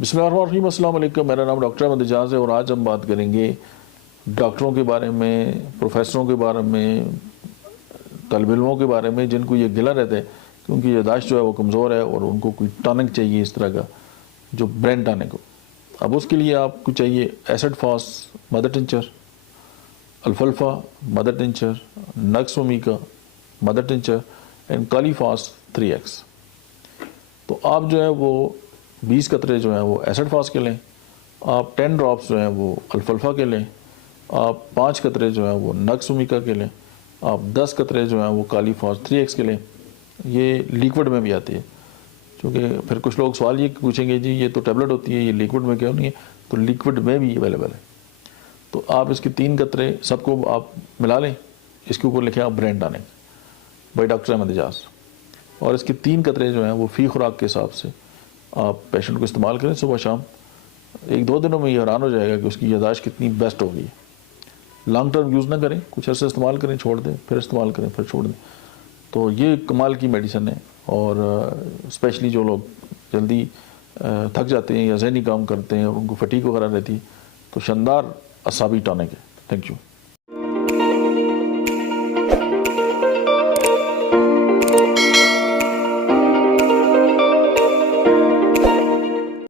بسم اللہ الرحمن الرحیم، السلام علیکم۔ میرا نام ڈاکٹر احمد اعجاز ہے اور آج ہم بات کریں گے ڈاکٹروں کے بارے میں، پروفیسروں کے بارے میں، طالب علموں کے بارے میں جن کو یہ گلہ رہتا ہے کہ ان کی یادداشت جو ہے وہ کمزور ہے اور ان کو کوئی ٹانک چاہیے اس طرح کا جو برین ٹانک ہو۔ اب اس کے لیے آپ کو چاہیے ایسڈ فاس مدر ٹنچر، الفلفا mother tincture, nux vomica mother tincture and kali phos 3x۔ تو آپ جو ہے وہ 20 قطرے جو ہیں وہ ایسڈ فاس کے لیں، آپ 10 ڈراپس جو ہیں وہ الفلفا کے لیں، آپ 5 قطرے جو ہیں وہ نکس اومیکا کے لیں، آپ 10 قطرے جو ہیں وہ کالی فاس 3x کے لیں۔ یہ لیکوڈ میں بھی آتی ہے، چونکہ پھر کچھ لوگ سوال یہ پوچھیں گے جی یہ تو ٹیبلٹ ہوتی ہے، یہ لیکوڈ میں کیوں نہیں ہے؟ تو لیکوڈ میں بھی اویلیبل ہے۔ تو آپ اس کے 3 قطرے سب کو آپ ملا لیں، اس کے اوپر لکھیں آپ brain tonic by doctor Ahmed Ejaz, اور اس کے 3 قطرے جو ہیں وہ فی خوراک کے حساب سے آپ پیشنٹ کو استعمال کریں صبح شام۔ 1-2 دنوں میں یہ حیران ہو جائے گا کہ اس کی یادداشت کتنی بیسٹ ہو گئی ہے۔ لانگ ٹرم یوز نہ کریں، کچھ عرصے استعمال کریں، چھوڑ دیں، پھر استعمال کریں، پھر چھوڑ دیں۔ تو یہ کمال کی میڈیسن ہے، اور اسپیشلی جو لوگ جلدی تھک جاتے ہیں یا ذہنی کام کرتے ہیں اور ان کو فٹیگ وغیرہ رہتی ہے تو شاندار اعصابی ٹانک ہے۔ Thank you.